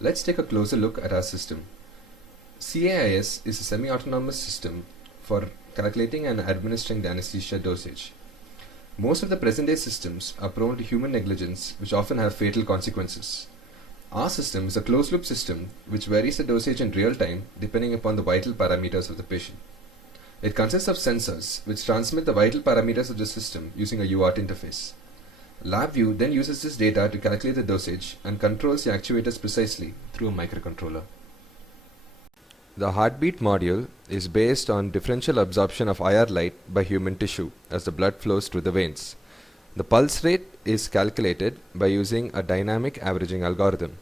Let's take a closer look at our system. CAIS is a semi-autonomous system for calculating and administering the anesthesia dosage. Most of the present-day systems are prone to human negligence, which often have fatal consequences. Our system is a closed-loop system which varies the dosage in real time depending upon the vital parameters of the patient. It consists of sensors which transmit the vital parameters of the system using a UART interface. LabVIEW then uses this data to calculate the dosage and controls the actuators precisely through a microcontroller. The heartbeat module is based on differential absorption of IR light by human tissue as the blood flows through the veins. The pulse rate is calculated by using a dynamic averaging algorithm.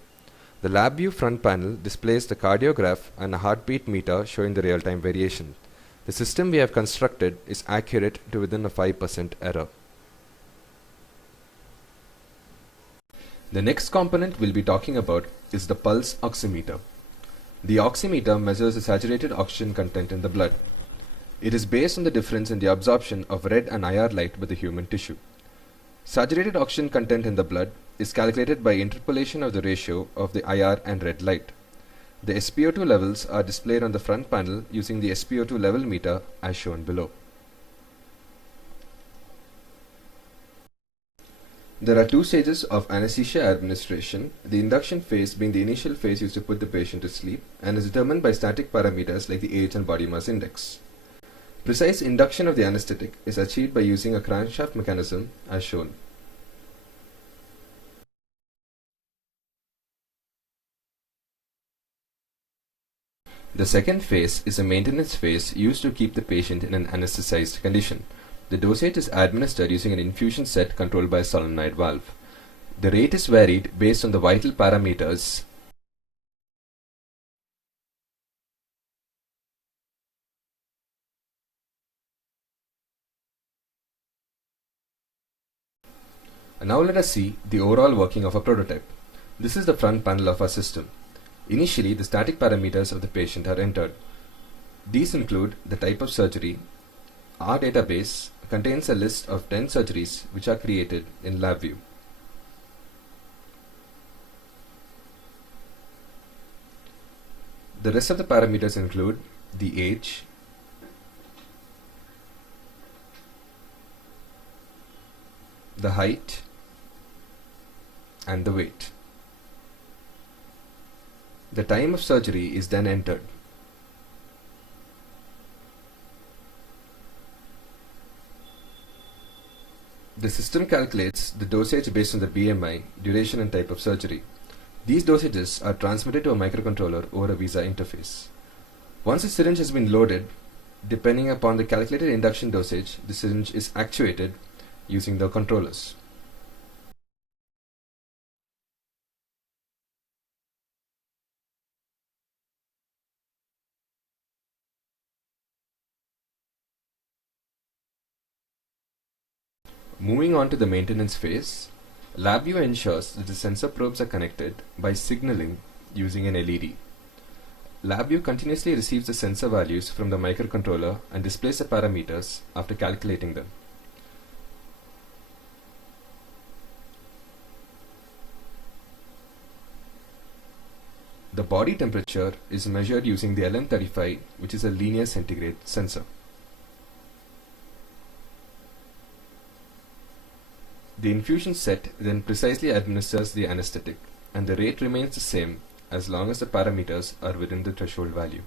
The LabVIEW front panel displays the cardiograph and a heartbeat meter showing the real-time variation. The system we have constructed is accurate to within a 5% error. The next component we'll be talking about is the pulse oximeter. The oximeter measures the saturated oxygen content in the blood. It is based on the difference in the absorption of red and IR light by the human tissue. Saturated oxygen content in the blood is calculated by interpolation of the ratio of the IR and red light. The SpO2 levels are displayed on the front panel using the SpO2 level meter as shown below. There are two stages of anesthesia administration, the induction phase being the initial phase used to put the patient to sleep and is determined by static parameters like the age and body mass index. Precise induction of the anesthetic is achieved by using a crankshaft mechanism as shown. The second phase is a maintenance phase used to keep the patient in an anesthetized condition. The dosage is administered using an infusion set controlled by a solenoid valve. The rate is varied based on the vital parameters . And now let us see the overall working of a prototype. This is the front panel of our system. Initially, the static parameters of the patient are entered. These include the type of surgery. Our database contains a list of 10 surgeries which are created in LabVIEW. The rest of the parameters include the age, the height, and the weight. The time of surgery is then entered. The system calculates the dosage based on the BMI, duration and type of surgery. These dosages are transmitted to a microcontroller over a VISA interface. Once the syringe has been loaded, depending upon the calculated induction dosage, the syringe is actuated using the controllers. Moving on to the maintenance phase, LabVIEW ensures that the sensor probes are connected by signaling using an LED. LabVIEW continuously receives the sensor values from the microcontroller and displays the parameters after calculating them. The body temperature is measured using the LM35, which is a linear centigrade sensor. The infusion set then precisely administers the anesthetic, and the rate remains the same as long as the parameters are within the threshold value.